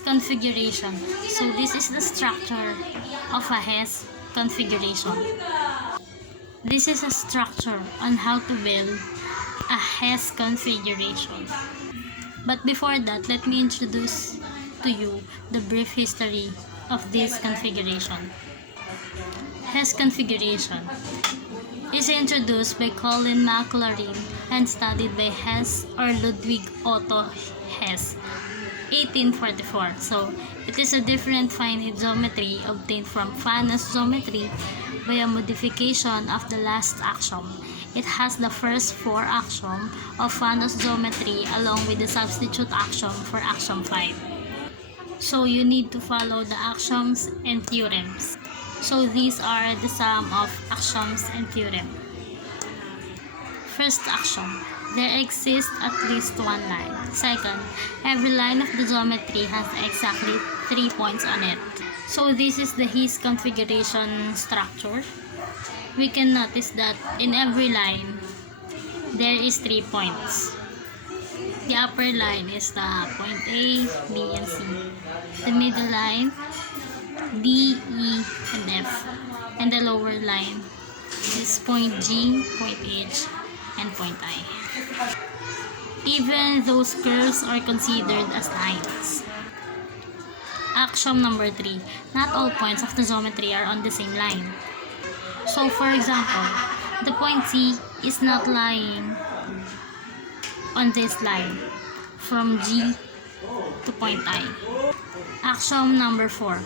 Configuration. So this is the structure of a Hesse configuration. This is a structure on how to build a Hesse configuration. But before that, let me introduce to you the brief history of this configuration. Hesse configuration is introduced by Colin Maclaurin and studied by Hesse or Ludwig Otto Hesse, 1844. So, it is a different finite geometry obtained from Fanus geometry by a modification of the last axiom. It has the first four axiom of Fanus geometry along with the substitute axiom for axiom 5. So, you need to follow the axioms and theorems. So, these are the sum of axioms and theorem. First axiom. There exists at least one line. Second, every line of the geometry has exactly 3 points on it. So this is the Hesse configuration structure. We can notice that in every line, there is 3 points. The upper line is the point A, B, and C. The middle line, D, E, and F. And the lower line is point G, point H, and point I. Even those curves are considered as lines. Axiom number 3. Not all points of the geometry are on the same line. So for example, the point C is not lying on this line from G to point I. Axiom number 4.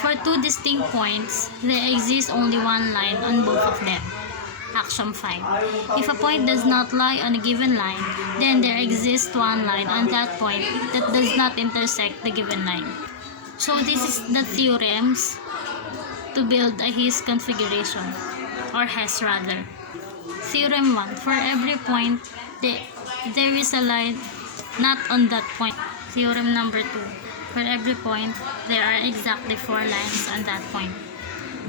For two distinct points, there exists only one line on both of them. Axiom 5. If a point does not lie on a given line, then there exists one line on that point that does not intersect the given line. So this is the theorems to build a Hesse configuration, or Hesse rather. Theorem 1. For every point, there is a line not on that point. Theorem number 2. For every point, there are exactly 4 lines on that point.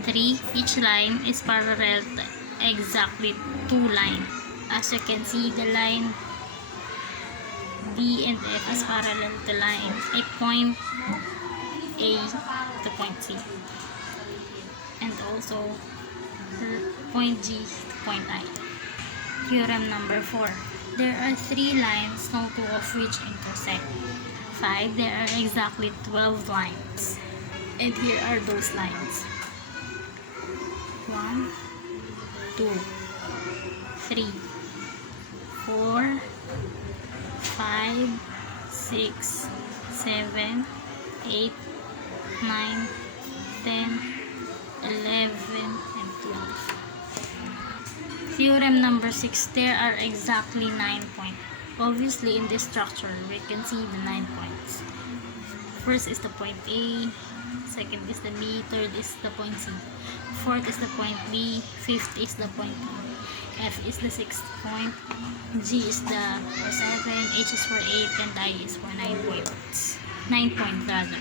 3. Each line is parallel to exactly 2 lines. As you can see, the line D and F is parallel to line a point A to point C, and also point G to point I. Theorem number 4. There are 3 lines, no 2 of which intersect. 5. There are exactly 12 lines. And here are those lines. 1, 2, 3, 4, 5, 6, 7, 8, 9, 10, 11, and 12. Theorem number 6. There are exactly 9 points. Obviously, in this structure, we can see the 9 points. First is the point A, second is the B, third is the point C, fourth is the point B, fifth is the point E, F is the 6th point, G is the for 7, H is for 8, and I is for 9 points. 9 points rather.